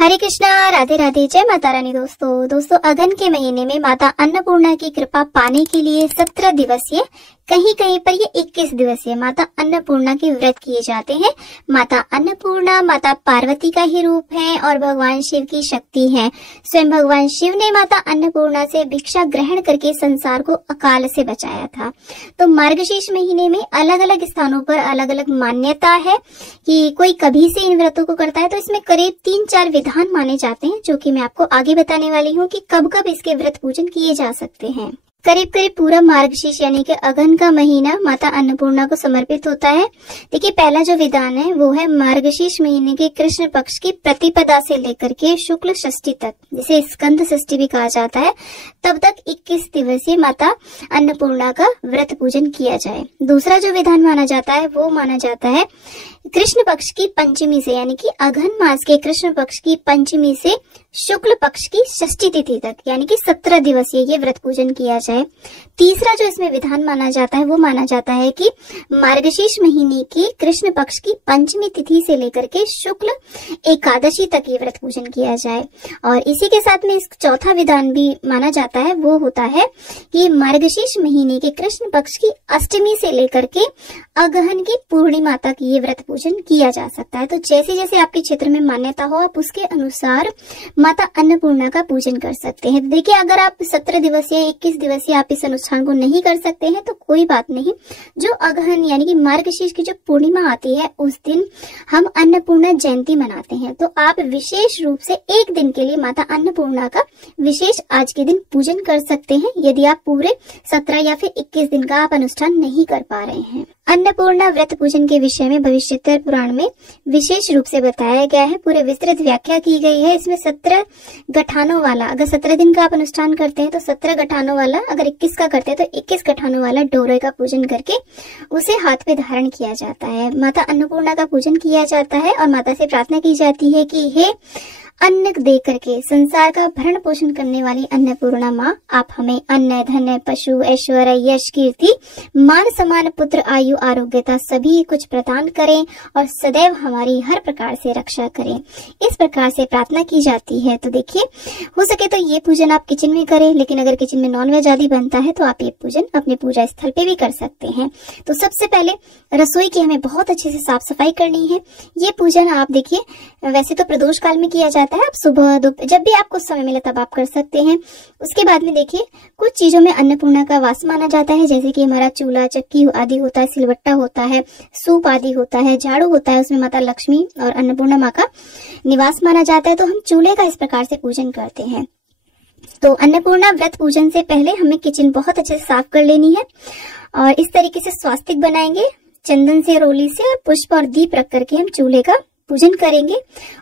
हरे कृष्णा, राधे राधे, जय माता रानी। दोस्तों अगन के महीने में माता अन्नपूर्णा की कृपा पाने के लिए 17 दिवसीय, कहीं कहीं पर ये 21 दिवसीय माता अन्नपूर्णा के व्रत किए जाते हैं। माता अन्नपूर्णा माता पार्वती का ही रूप है और भगवान शिव की शक्ति है। स्वयं भगवान शिव ने माता अन्नपूर्णा से भिक्षा ग्रहण करके संसार को अकाल से बचाया था। तो मार्गशीर्ष महीने में अलग अलग स्थानों पर अलग अलग मान्यता है कि कोई कभी से इन व्रतों को करता है। तो इसमें करीब 3-4 विधान माने जाते हैं, जो कि मैं आपको आगे बताने वाली हूँ कि कब कब इसके व्रत पूजन किए जा सकते हैं। करीब पूरा मार्गशीर्ष यानी कि अगन का महीना माता अन्नपूर्णा को समर्पित होता है। देखिए, पहला जो विधान है वो है मार्गशीर्ष महीने के कृष्ण पक्ष की प्रतिपदा से लेकर के शुक्ल षष्ठी तक, जिसे स्कंद षष्ठी भी कहा जाता है, तब तक 21 दिवसीय माता अन्नपूर्णा का व्रत पूजन किया जाए। दूसरा जो विधान माना जाता है वो माना जाता है कृष्ण पक्ष की पंचमी से, यानी कि अघन मास के कृष्ण पक्ष की पंचमी से शुक्ल पक्ष की षष्ठी तिथि तक, यानी कि 17 दिवसीय ये व्रत पूजन किया जाए। तीसरा जो इसमें विधान माना जाता है वो माना जाता है कि मार्गशीर्ष महीने की कृष्ण पक्ष की पंचमी तिथि से लेकर के शुक्ल एकादशी तक ये व्रत पूजन किया जाए। और इसी के साथ में इस चौथा विधान भी माना जाता है, वो होता है कि मार्गशीर्ष महीने के कृष्ण पक्ष की अष्टमी से लेकर के अगहन की पूर्णिमा तक ये व्रत पूजन किया जा सकता है। तो जैसे जैसे आपके क्षेत्र में मान्यता हो, आप उसके अनुसार माता अन्नपूर्णा का पूजन कर सकते हैं। देखिए, अगर आप 17 दिवसीय 21 दिवसीय आप इस अनुष्ठान को नहीं कर सकते हैं तो कोई बात नहीं। जो अगहन यानी कि मार्गशीर्ष की जो पूर्णिमा आती है उस दिन हम अन्नपूर्णा जयंती मनाते हैं। तो आप विशेष रूप से एक दिन के लिए माता अन्नपूर्णा का विशेष आज के दिन पूजन कर सकते हैं, यदि आप पूरे 17 या फिर 21 दिन का आप अनुष्ठान नहीं कर पा रहे हैं। अन्नपूर्णा व्रत पूजन के विषय में भविष्योत्तर पुराण में विशेष रूप से बताया गया है, पूरे विस्तृत व्याख्या की गई है। इसमें 17 गठानों वाला, अगर 17 दिन का आप अनुष्ठान करते हैं तो 17 गठानों वाला, अगर 21 का करते हैं तो 21 गठानों वाला डोरे का पूजन करके उसे हाथ पे धारण किया जाता है। माता अन्नपूर्णा का पूजन किया जाता है और माता से प्रार्थना की जाती है कि हे अन्न दे करके संसार का भरण पोषण करने वाली अन्नपूर्णा माँ, आप हमें अन्न, धन, पशु, ऐश्वर्य, यश, कीर्ति, मान सम्मान, पुत्र, आयु, आरोग्यता सभी कुछ प्रदान करें और सदैव हमारी हर प्रकार से रक्षा करें। इस प्रकार से प्रार्थना की जाती है। तो देखिए, हो सके तो ये पूजन आप किचन में करें, लेकिन अगर किचन में नॉनवेज आदि बनता है तो आप ये पूजन अपने पूजा स्थल पे भी कर सकते हैं। तो सबसे पहले रसोई की हमें बहुत अच्छे से साफ सफाई करनी है। ये पूजन आप देखिए, वैसे तो प्रदोष काल में किया जाता है, आप सुबह दोपहर जब भी आपको समय मिले तब आप कर सकते हैं। उसके बाद में देखिए, कुछ चीजों में अन्नपूर्णा का वास माना जाता है, जैसे कि हमारा चूल्हा, चक्की आदि होता है, सिलवट्टा होता है, सूप आदि होता है, झाड़ू होता है, उसमें माता लक्ष्मी और अन्नपूर्णा माँ का निवास माना जाता है। तो हम चूल्हे का इस प्रकार से पूजन करते हैं। तो अन्नपूर्णा व्रत पूजन से पहले हमें किचन बहुत अच्छे से साफ कर लेनी है और इस तरीके से स्वास्तिक बनाएंगे, चंदन से, रोली से और पुष्प और दीप रख करके हम चूल्हे का पूजन करेंगे।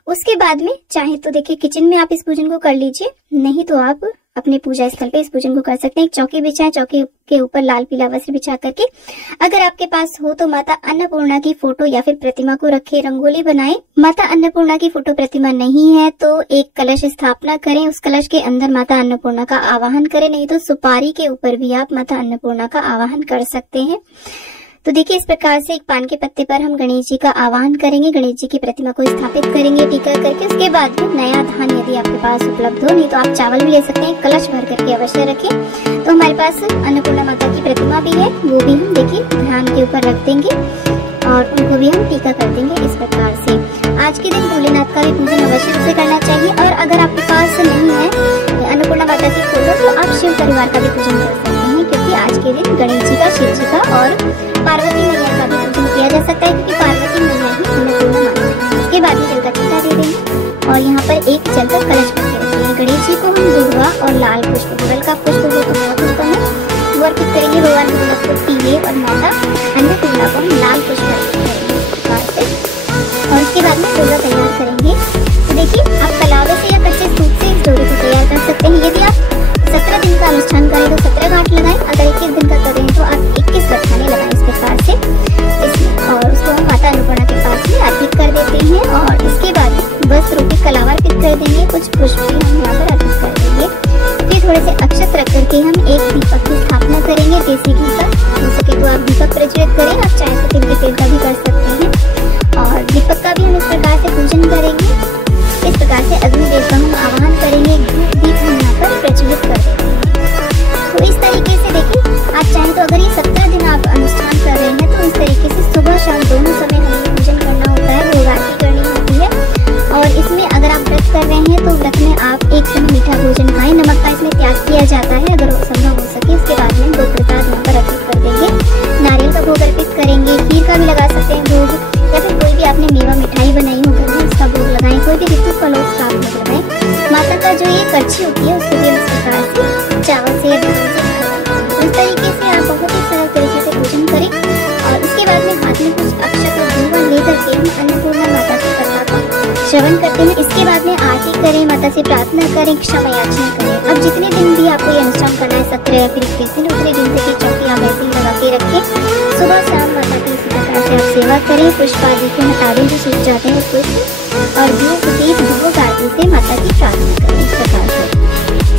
उसके बाद में चाहे तो देखिए किचन में आप इस पूजन को कर लीजिए, नहीं तो आप अपने पूजा स्थल पे इस पूजन को कर सकते हैं। एक चौकी बिछाएं, चौकी के ऊपर लाल पीला वस्त्र बिछा करके, अगर आपके पास हो तो माता अन्नपूर्णा की फोटो या फिर प्रतिमा को रखे, रंगोली बनाएं। माता अन्नपूर्णा की फोटो प्रतिमा नहीं है तो एक कलश स्थापना करें, उस कलश के अंदर माता अन्नपूर्णा का आवाहन करें, नहीं तो सुपारी के ऊपर भी आप माता अन्नपूर्णा का आवाहन कर सकते हैं। तो देखिए, इस प्रकार से एक पान के पत्ते पर हम गणेश जी का आवाहन करेंगे, गणेश जी की प्रतिमा को स्थापित करेंगे टीका करके। उसके बाद में नया धान यदि आपके पास उपलब्ध हो, नहीं तो आप चावल भी ले सकते हैं, कलश भर करके अवश्य रखें। तो हमारे पास अन्नपूर्णा माता की प्रतिमा भी है, वो भी हम देखिए धान के ऊपर रख देंगे और उनको भी हम टीका कर देंगे। इस प्रकार से आज के दिन भोलेनाथ का भी पूजन अवश्य रूप से करना चाहिए। और अगर आपके पास नहीं है अन्नपूर्णा माता की फोटो तो आप शिव परिवार का भी पूजन कर सकते हैं, क्योंकि आज के दिन गणेश जी का, शिव जी का और पार्वती मैया का भी पूजन किया जा सकता है, क्योंकि पार्वती मैया ही अन्नपूर्णा माता है। उसके बाद में जल का छींटा दे देंगे और यहाँ पर एक जल का कलश रख देंगे। गणेश जी को हम दुर्वा और लाल पुष्प, गुड़हल का पुष्प हो तो बहुत उत्तम है, वो अर्पित करेंगे। भगवान भोलेनाथ को पीले और माता अन्नपूर्णा को हम लाल पुष्प अर्पित करेंगे इस प्रकार से। और उसके बाद में डोरा तैयार करेंगे। तो देखिए, आप कलावे से या कच्चे सूत से इस डोरे को तैयार कर सकते हैं। यदि आप 17 दिन का अनुष्ठान करें तो 17 गांठ लगाएं, अगर 21 दिन का करें तो आप 21 गठाने लगाएं इस प्रकार से इसमें, और उसको हम माता अन्नपूर्णा के पास में अर्पित कर देते हैं। और इसके बाद वस्त्र की कलावा अर्पित कर देंगे, कुछ पुष्प भी हम यहाँ पर अर्पित कर देंगे। फिर थोड़े से अक्षत रख करके हम एक दीपक की स्थापना करेंगे, देसी घी का। हो सके तो आप दीपक प्रज्वलित करें, आप चाहे तो तिल के तेल का भी कर सकते हैं। और दीपक का भी हम इस प्रकार से पूजन करेंगे। इस प्रकार से अग्नि देव का हम आह्वान करेंगे, धूप दीप हम यहाँ पर प्रज्वलित कर देंगे। तो इस तरीके से देखिए, आप चाहें तो अगर ये 17 दिन आप अनुष्ठान कर रहे हैं तो इस तरीके से सुबह शाम दोनों समय हमें पूजन करना होता है, भोग आरती करनी होती है। और इसमें अगर आप व्रत कर रहे हैं तो व्रत में आप एक समय मीठा भोजन खाएं, नमक का इसमें त्याग किया जाता है अगर संभव हो सके। उसके बाद में दो प्रसाद यहाँ पर अर्पित कर देंगे, नारियल का भोग अर्पित करेंगे, खीर का भी लगा सकते हैं भोग, या फिर कोई भी आपने मेवा मिठाई बनाई हो घर में उसका भोग लगाएं, कोई भी ऋतु फलों का आप भोग लगाएं। माता का जो ये करछी होती है उसको भी इस प्रकार से चावल से इस तरीके से आप बहुत ही सरल तरीके से पूजन करें। और उसके बाद में हाथ में कुछ अक्षत और धूप लेकर के हम अन्नपूर्णा माता की कथा को श्रवण करते हैं। इसके बाद में आरती करें, माता से प्रार्थना करें, क्षमा याचना करें। अब जितने दिन भी आपको ये अनुष्ठान करना है, 17 या फिर 21 दिन, उतने दिन से चौकी आप ऐसे ही लगा के रखें। सुबह शाम माता की इसी प्रकार से आप सेवा करें, पुष्प आदि को हटा दें जो सूख जाते हैं पुष्प, और धूप दीप भोग आरती से माता की प्रार्थना करें इस प्रकार से।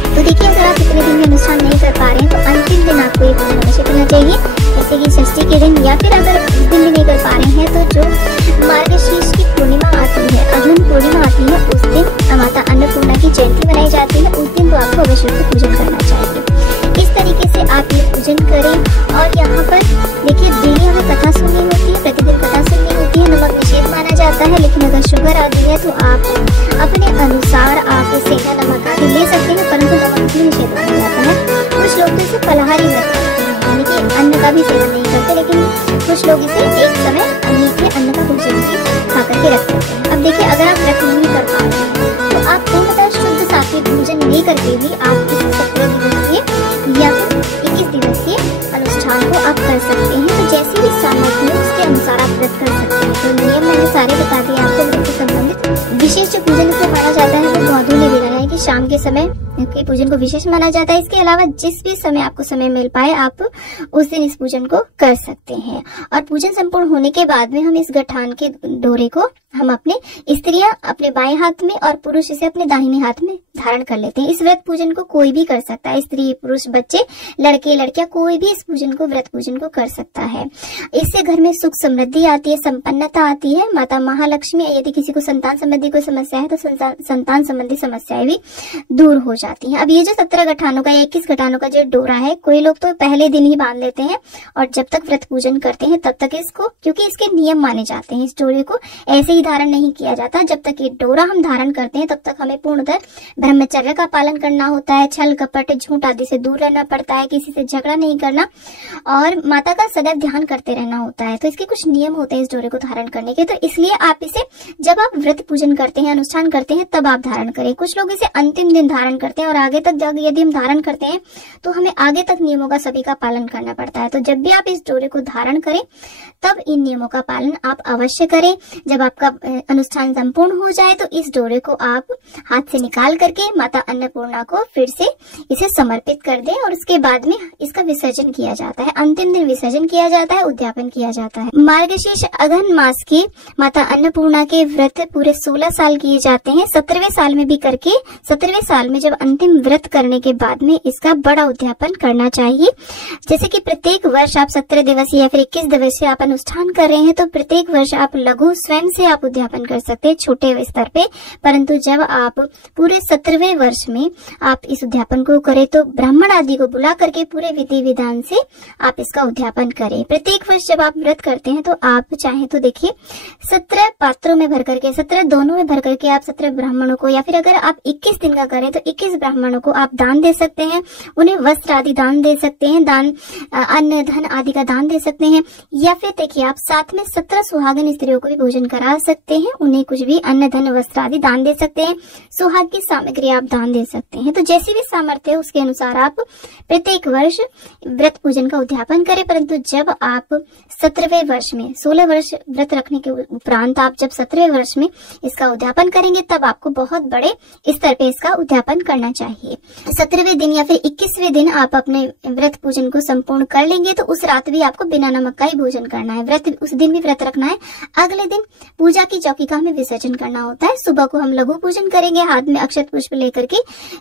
तो देखिए, अगर आप इतने दिन में अनुष्ठान नहीं कर पा रहे हैं तो अंतिम दिन आपको ये पूजन अवश्य करना चाहिए, जैसे कि षष्ठी के दिन, या फिर अगर उस दिन भी नहीं कर पा रहे हैं तो जो मार्गशीर्ष की पूर्णिमा आती है, अघन पूर्णिमा आती है, उस दिन माता अन्नपूर्णा की जयंती मनाई जाती है, उस दिन तो आपको अवश्य पूजन करना चाहिए। इस तरीके से आप ये पूजन करें। और यहाँ पर देखिए, डेली हमें कथा सुननी होती है, प्रतिदिन कथा सुननी होती है। नमक निषेध माना जाता है, लेकिन अगर शुगर आदि है तो आप अपने अनुसार आप सेंधा नमक आदि ले सकते हैं, परंतु नमक भी निषेध माना जाता है। कुछ लोग तो इसे फलाहारी व्रत करते हैं, यानी कि अन्न का भी सेवन नहीं करते, लेकिन कुछ लोग इसे एक समय मीठे अन्न का भोजन भी खा करके रख सकते हैं। अब देखिए, अगर आप व्रत नहीं कर पा रहे हैं तो आप पूर्णतः शुद्ध सात्विक भोजन नहीं करके भी आप इस 17 दिवसीय या फिर 21 दिवसीय अनुष्ठान को आप कर सकते हैं। तो जैसी भी सामर्थ्य है उसके अनुसार आप व्रत कर सकते हैं। तो नियम मैंने सारे बता दिए आपको व्रत से संबंधित। विशेष जो पूजन से माना जाता है वो गोधूली वेला है कि शाम के समय के पूजन को विशेष माना जाता है। इसके अलावा जिस भी समय आपको समय मिल पाए आप उस दिन इस पूजन को कर सकते हैं। और पूजन संपूर्ण होने के बाद में हम इस गठान के डोरे को हम अपने स्त्रियां अपने बाएं हाथ में और पुरुष इसे अपने दाहिने हाथ में धारण कर लेते हैं। इस व्रत पूजन को कोई भी कर सकता है, स्त्री पुरुष बच्चे लड़के लड़कियां कोई भी इस पूजन को व्रत पूजन को कर सकता है। इससे घर में सुख समृद्धि आती है, संपन्नता आती है। माता महालक्ष्मी, यदि किसी को संतान संबंधी कोई समस्या है तो संतान संबंधी समस्याएं भी दूर हो जाती हैं। अब ये जो 17 गठानों का या 21 गठानों का जो डोरा है, कोई लोग तो पहले दिन ही बांध लेते हैं और जब तक व्रत पूजन करते हैं तब तक इसको, क्योंकि इसके नियम माने जाते हैं, इस डोरे को ऐसे ही धारण नहीं किया जाता। जब तक ये डोरा हम धारण करते हैं तब तक हमें पूर्णतः ब्रह्मचर्य का पालन करना होता है, छल कपट झूठ आदि से दूर रहना पड़ता है, किसी से झगड़ा नहीं करना और माता का सदैव ध्यान करते रहना होता है। तो इसके कुछ नियम होते हैं इस डोरे को धारण करने के। तो इसलिए आप इसे जब आप व्रत पूजन करते हैं, अनुष्ठान करते हैं, तब आप धारण करें। कुछ लोग इसे अंतिम दिन धारण करते हैं और आगे तक यदि हम धारण करते हैं तो हमें आगे तक नियमों का सभी का पालन करना पड़ता है। तो जब भी आप इस डोरे को धारण करें तब इन नियमों का पालन आप अवश्य करें। जब आपका अनुष्ठान संपूर्ण हो जाए तो इस डोरे को आप हाथ से निकाल करके माता अन्नपूर्णा को फिर से इसे समर्पित कर दें और उसके बाद में इसका विसर्जन किया जाता है। अंतिम दिन विसर्जन किया जाता है, उद्यापन किया जाता है। मार्गशीर्ष अघन मास के माता अन्नपूर्णा के व्रत पूरे 16 साल किए जाते हैं। 17वें साल में भी करके 17वें साल में जब अंतिम व्रत करने के बाद में इसका बड़ा उद्यापन करना चाहिए। जैसे कि प्रत्येक वर्ष आप 17 दिवसीय या फिर 21 दिवसीय आप अनुष्ठान कर रहे हैं तो प्रत्येक वर्ष आप लघु स्वयं से आप उद्यापन कर सकते हैं छोटे स्तर पे, परंतु जब आप पूरे 17वें वर्ष में आप इस उद्यापन को करें तो ब्राह्मण आदि को बुला करके पूरे विधि विधान से आप इसका उद्यापन करें। प्रत्येक वर्ष जब आप व्रत करते हैं तो आप चाहे तो देखिए 17 पात्रों में भर करके 17 दोनों में भर करके आप 17 ब्राह्मणों को, या फिर अगर आप 21 दिन का करें तो 21 ब्राह्मणों को आप दान दे सकते हैं। उन्हें वस्त्र आदि दान दे सकते हैं, दान अन्न धन आदि का दान दे सकते हैं। या फिर देखिए आप साथ में 17 सुहागन स्त्रियों को भी भोजन करा सकते हैं, उन्हें कुछ भी अन्न धन वस्त्र आदि दान दे सकते हैं। सुहाग की सामग्री आप दान दे सकते हैं। तो जैसी भी सामर्थ्य है उसके अनुसार आप प्रत्येक वर्ष व्रत पूजन का उद्यापन करें। परंतु जब आप 17वें वर्ष में 16 वर्ष व्रत रखने के उपरांत आप जब 17वें वर्ष में इसका उद्यापन करेंगे तब आपको बहुत बड़े स्तर पे इसका उद्यापन करना चाहिए। 17वें दिन या फिर 21वें दिन आप अपने व्रत पूजन को संपूर्ण कर लेंगे तो उस रात भी आपको बिना नमक का ही भोजन करना है। व्रत उस दिन भी व्रत रखना है। अगले दिन पूजा की चौकी का हमें विसर्जन करना होता है। सुबह को हम लघु पूजन करेंगे, हाथ में अक्षत पुष्प लेकर के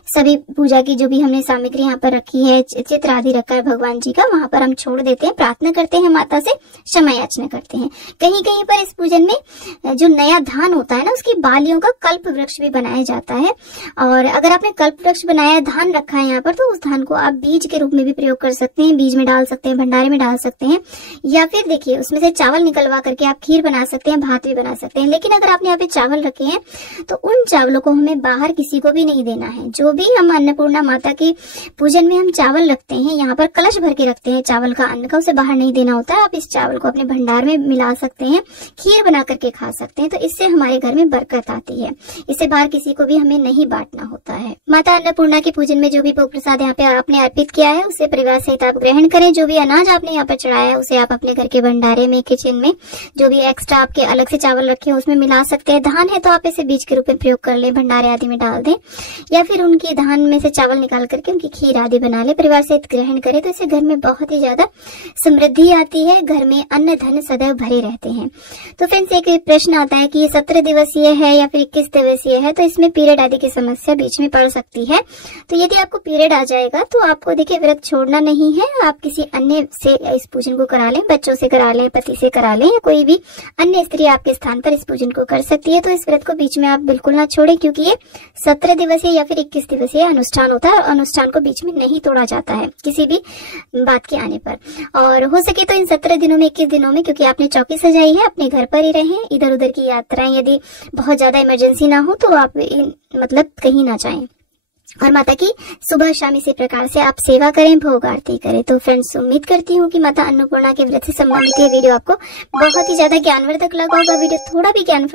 सभी पूजा की जो भी हमने सामग्री यहाँ पर रखी है, चित्र आदि रखा है भगवान जी का, वहां पर हम छोड़ देते हैं, प्रार्थना करते हैं, माता से क्षमा याचना करते हैं। कहीं कहीं पर इस पूजन में जो नया धान होता है ना, उसकी बालियों का कल्प वृक्ष भी बनाया जाता है। और अगर आपने कल्प वृक्ष बनाया, धान रखा है यहाँ पर, तो उस धान को आप बीज के रूप में भी प्रयोग कर सकते हैं, बीज में डाल सकते हैं, भंडारे में डाल सकते हैं, या फिर देखिए उसमें से चावल निकलवा करके आप खीर बना सकते हैं, भात भी बना सकते हैं। लेकिन अगर आपने यहाँ पे चावल रखे हैं तो उन चावलों को हमें बाहर किसी को भी नहीं देना है। जो भी हम अन्नपूर्णा माता की पूजन में हम चावल रखते हैं, यहाँ पर कलश भर के रखते हैं चावल का, अन्न का, उसे बाहर नहीं देना होता है। आप इस चावल को अपने भंडार में मिला सकते हैं, खीर बना करके खा सकते हैं, तो इससे हमारे घर में बरकत आती है। इससे बाहर किसी को भी हमें नहीं बांटना होता है। माता अन्नपूर्णा के पूजन में जो भी भोग प्रसाद यहाँ पे आपने अर्पित किया है उसे परिवार सहित आप ग्रहण करें। जो भी अनाज आपने यहाँ पर चढ़ाया है उसे आप अपने घर के भंडारे में, किचन में जो भी एक्स्ट्रा आपके अलग से चावल रखे हैं उसमें मिला सकते हैं। धान है तो आप इसे बीज के रूप में प्रयोग कर ले, भंडारे आदि में डाल दें, या फिर उनकी धान में से चावल निकाल करके उनकी खीर आदि बना ले, परिवार सहित ग्रहण करें तो इससे घर में बहुत ही ज्यादा समृद्धि आती है, घर में अन्न धन सदैव भरे रहते हैं। तो फ्रेंड्स, एक प्रश्न आता है कि ये 17 दिवसीय है या फिर 21 दिवसीय है, तो इसमें पीरियड आदि की समस्या बीच में पड़ सकती है। तो यदि आपको पीरियड आ जाएगा तो आपको देखिए व्रत छोड़ना नहीं है, आप किसी अन्य से इस पूजन को करा लें, बच्चों से करा लें, पति से करा लें, या कोई भी अन्य स्त्री आपके स्थान पर इस पूजन को कर सकती है। तो इस व्रत को बीच में आप बिल्कुल ना छोड़ें, क्योंकि ये 17 दिवसीय या फिर 21 दिवसीय अनुष्ठान होता है और अनुष्ठान को बीच में नहीं तोड़ा जाता है किसी भी बात के आने पर। और हो सके तो इन 17 दिनों में, 21 दिनों में, क्योंकि आपने चौकी सजाई है, अपने घर पर ही रहें। इधर उधर की यात्राएं यदि बहुत ज्यादा इमरजेंसी ना हो तो आप मतलब कहीं ना जाएं। और माता की सुबह शाम इसी प्रकार से आप सेवा करें, भोग आरती करें। तो फ्रेंड्स, उम्मीद करती हूँ कि माता अन्नपूर्णा के व्रत से संबंधित ये वीडियो आपको बहुत ही ज्यादा ज्ञानवर्धक लगा होगा। वीडियो थोड़ा भी ज्ञान